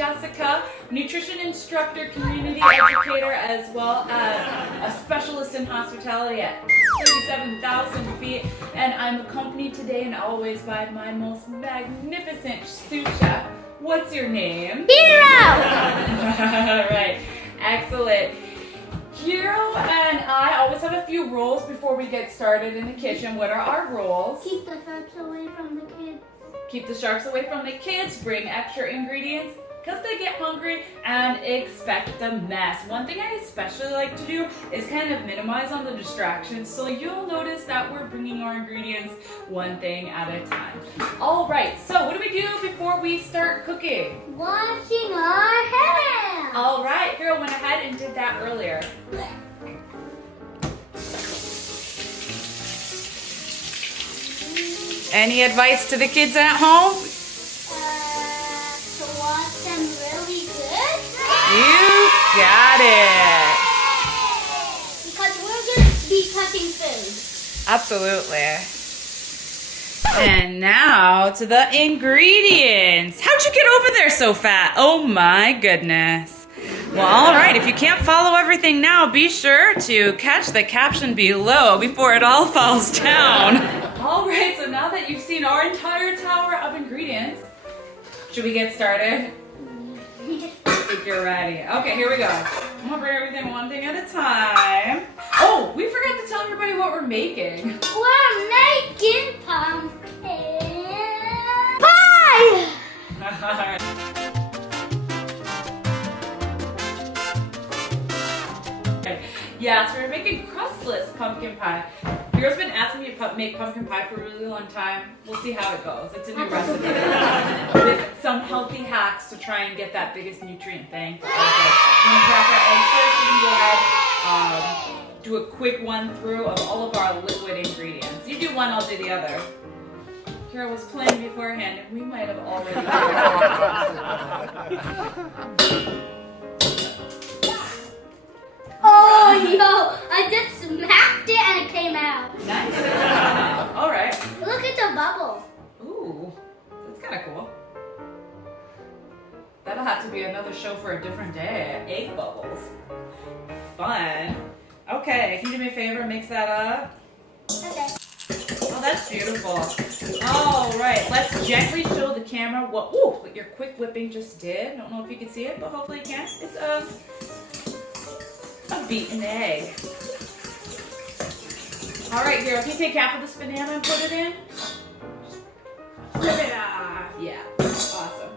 Jessica, nutrition instructor, community educator, as well as a specialist in hospitality at 37,000 feet. And I'm accompanied today and always by my most magnificent sous chef. What's your name? Hero! Right, excellent. Hero and I always have a few rules before we get started in the kitchen. What are our rules? Keep the sharks away from the kids. Keep the sharks away from the kids. Bring extra ingredients because they get hungry, and expect the mess. One thing I especially like to do is kind of minimize on the distractions, so you'll notice that we're bringing our ingredients one thing at a time. All right, so what do we do before we start cooking? Washing our hands. All right, Hero went ahead and did that earlier. Any advice to the kids at home? To wash them really good. You got it. Because we're going to be cooking food. Absolutely. And now to the ingredients. How'd you get over there so fat? Oh my goodness. Well, all right, if you can't follow everything now, be sure to catch the caption below before it all falls down. All right, so now that you've seen our entire tower of ingredients, should we get started? If you're ready. Okay, here we go. I'm gonna bring everything one thing at a time. Oh, we forgot to tell everybody what we're making. We're making pumpkin pie! Yeah, so we're making crustless pumpkin pie. Hero's been asking me to make pumpkin pie for a really long time. We'll see how it goes. It's a new recipe with some healthy hacks to try and get that biggest nutrient thing. I'm gonna crack our eggs first. We can go ahead, do a quick one through of all of our liquid ingredients. You do one, I'll do the other. Hero was playing beforehand, and we might have already done. Oh, yo, I just smacked it and it came out. Nice. All right. Look at the bubble. Ooh, that's kind of cool. That'll have to be another show for a different day. Egg bubbles. Fun. Okay, can you do me a favor and mix that up? Okay. Oh, that's beautiful. All right, let's gently show the camera what your quick whipping just did. Don't know if you can see it, but hopefully you can. It's a beaten egg. All right, Hero, can you take half of this banana and put it in? Rip it off. Yeah, awesome.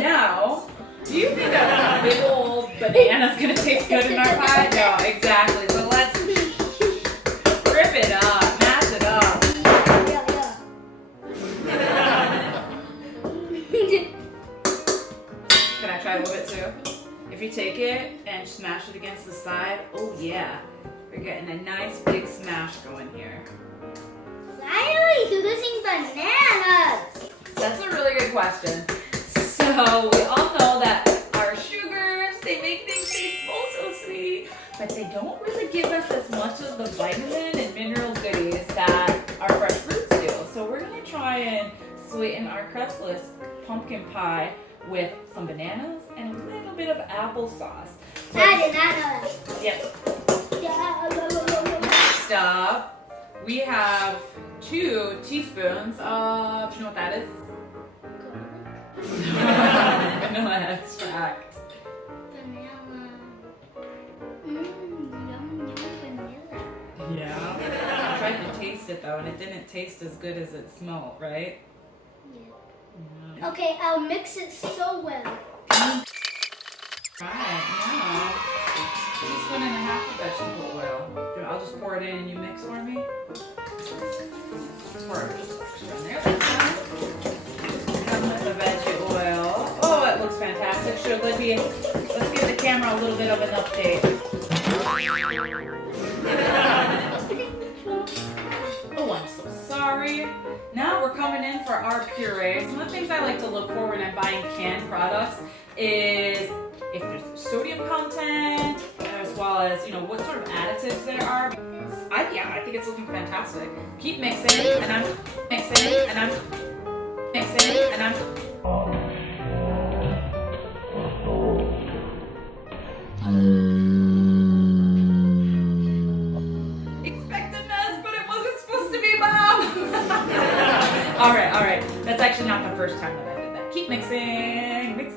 Now, do you think a big old banana is gonna taste good in our pie? No, exactly. So let's rip it up, mash it up. Can I try a little bit too? If you take it and smash it against the side, oh yeah, we're getting a nice big smash going here. Why are we using bananas? That's a really good question. So we all know that our sugars, they make things taste so sweet, but they don't really give us as much of the vitamin and mineral goodies that our fresh fruits do. So we're gonna try and sweeten our crustless pumpkin pie with some bananas and a little bit of applesauce. So, I did not know that. yep. Next up, we have 2 teaspoons of, do you know what that is? Vanilla extract. Banana. Yum, vanilla. Yeah. I tried to taste it though, and it didn't taste as good as it smelled, right? Yeah. Okay, I'll mix it so well. Right, now, 1.5 teaspoons of vegetable oil. I'll just pour it in and you mix for me. Pour it just extra in there. Come with the veggie oil. Oh, it looks fantastic. Should Libby, let's give the camera a little bit of an update. Oh, I'm so sorry. Now we're coming in for our puree. Some of the things I like to look for when I'm buying canned products is if there's sodium content, as well as, you know, what sort of additives there are. I think it's looking fantastic. Keep mixing, and I'm mixing, and I'm mixing, and I'm All right. That's actually not the first time that I did that. Keep mixing, mix.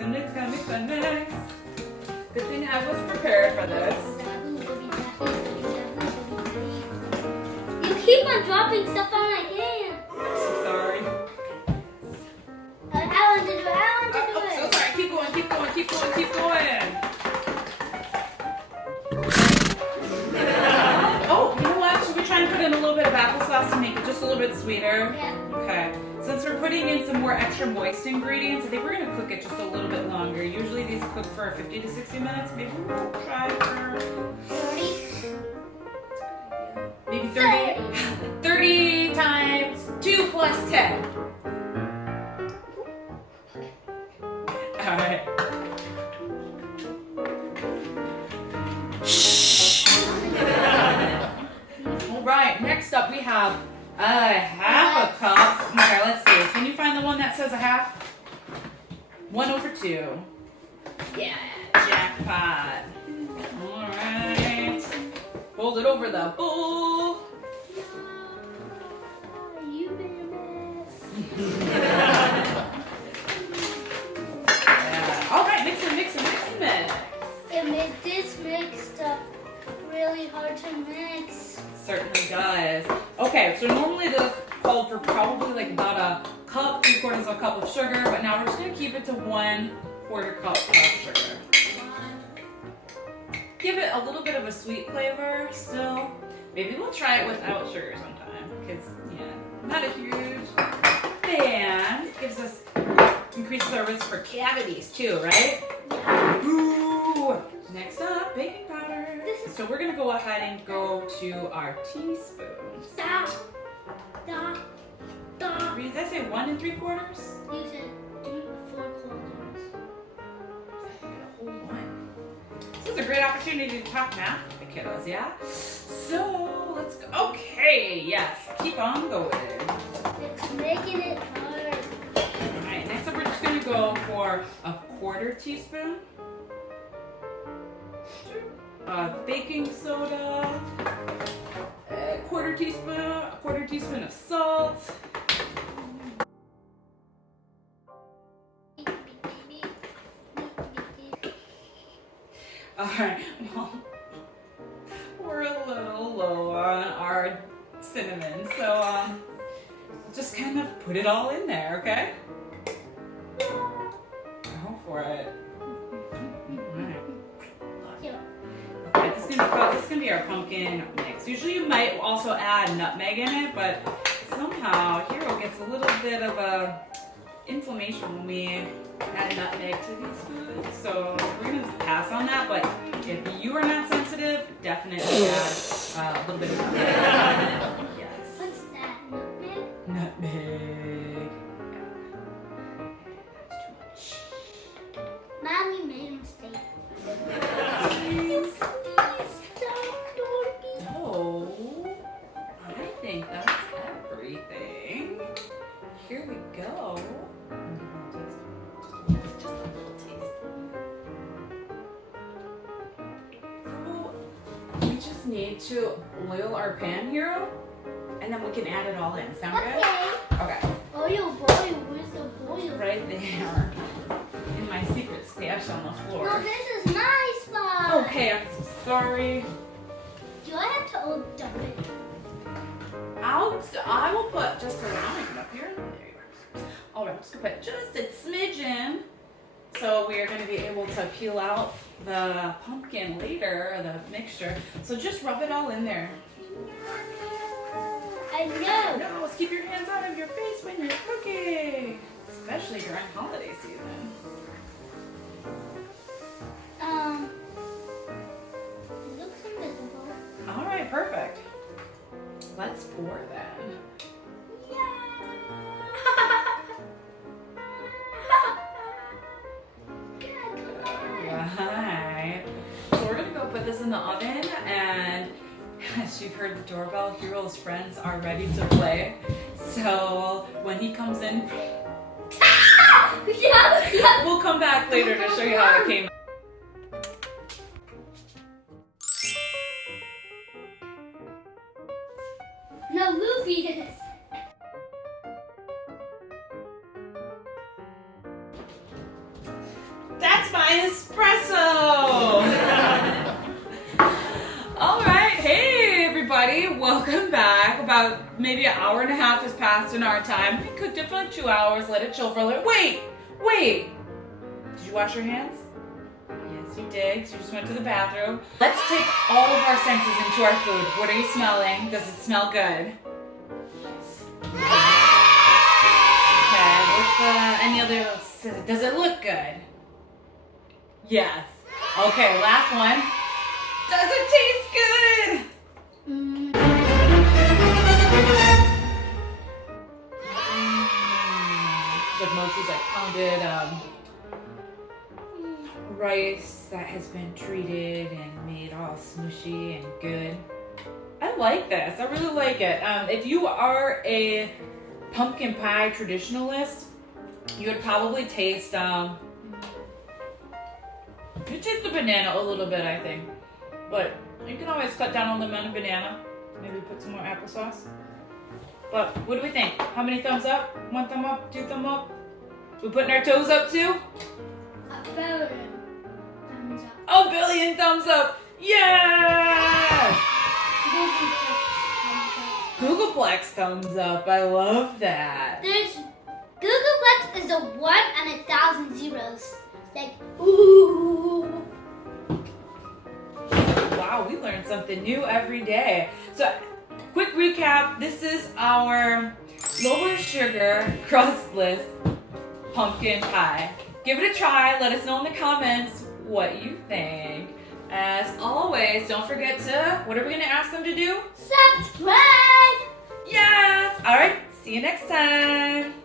Good thing I was prepared for this. You keep on dropping stuff on my hand. So sorry. I want to do it. So sorry. Keep going. Oh, you know what? Should we try and put in a little bit of applesauce to make it just a little bit sweeter? Yeah. Okay. Since we're putting in some more extra moist ingredients, I think we're going to cook it just a little bit longer. Usually these cook for 50 to 60 minutes. Maybe we'll try for 30. maybe 30. 30 times 2 plus 10. All right. All right, next up we have a half a cup. Okay, let's see. Can you find the one that says a half? 1/2. Yeah, jackpot. All right. Hold it over the bowl. You made a mess. Yeah. All right, mix it. This makes stuff really hard to mix. Certainly does. Okay, so normally this called for probably like about a cup, 3/4 of a cup of sugar, but now we're just gonna keep it to 1/4 cup of sugar. Give it a little bit of a sweet flavor still. Maybe we'll try it without sugar sometime, because not a huge fan. Gives us increased our risk for cavities too, right? Ooh. Next up, baking powder. So we're gonna go ahead and go to our teaspoons. Did I say 1 3/4? You said 4/4. A whole one. This is a great opportunity to talk math with the kiddos, yeah? So let's go. Okay, yes. Keep on going. It's making it hard. Alright, next up we're just gonna go for a 1/4 teaspoon. Baking soda. A 1/4 teaspoon of salt. Alright, well, we're a little low on our cinnamon, so just kind of put it all in there, okay? Go for it. Okay, this is gonna be our pumpkin mix. Usually you might also add nutmeg in it, but somehow Hero gets a little bit of a inflammation when we add nutmeg to these foods, so we're gonna pass on that. But if you are not sensitive, definitely add a little bit of nutmeg. Yes. What's that? Nutmeg? Nutmeg. That's too much. Mommy made a mistake. No, I think that's everything. Here we go. Just a little taste. So we just need to oil our pan, Hero, and then we can add it all in. Sound good? Okay. Oil boil. Where's the boil? Right there. In my secret stash on the floor. No, this is my spot. Okay, I'm so sorry. Do I have to dump it? I will put just around it up here. There you go. All right, I'm just gonna put just a smidgen. So we are going to be able to peel out the pumpkin later, the mixture. So just rub it all in there. I know. No, let's keep your hands out of your face when you're cooking, especially during holiday season. It looks invisible. All right, perfect. Let's pour then. Right. So we're gonna go put this in the oven, and as you've heard the doorbell, Hero's friends are ready to play. So when he comes in, Yeah. we'll come back later to show you how it came out. No, Luffy is. That's my espresso. All right, hey everybody, welcome back. About maybe an hour and a half has passed in our time. We cooked it for like 2 hours, let it chill for a little. Wait. Did you wash your hands? Yes, you did, 'cause you just went to the bathroom. Let's take all of our senses into our food. What are you smelling? Does it smell good? Okay, what's any other, does it look good? Yes. Okay, last one. Does it taste good? The mochi's like pounded rice that has been treated and made all smushy and good. I like this. I really like it. If you are a pumpkin pie traditionalist, you would probably taste you taste the banana a little bit, I think. But you can always cut down on the amount of banana. Maybe put some more applesauce. But what do we think? How many thumbs up? 1 thumb up? 2 thumb up? We putting our toes up too? A billion thumbs up. A billion thumbs up! Yes! Googleplex thumbs up. I love that. There's Googleplex is a 1 and 1,000 zeros. Like, ooh. Wow, we learn something new every day. So, quick recap. This is our lower sugar, crustless pumpkin pie. Give it a try. Let us know in the comments what you think. As always, don't forget to, what are we going to ask them to do? Subscribe! Yes! All right, see you next time.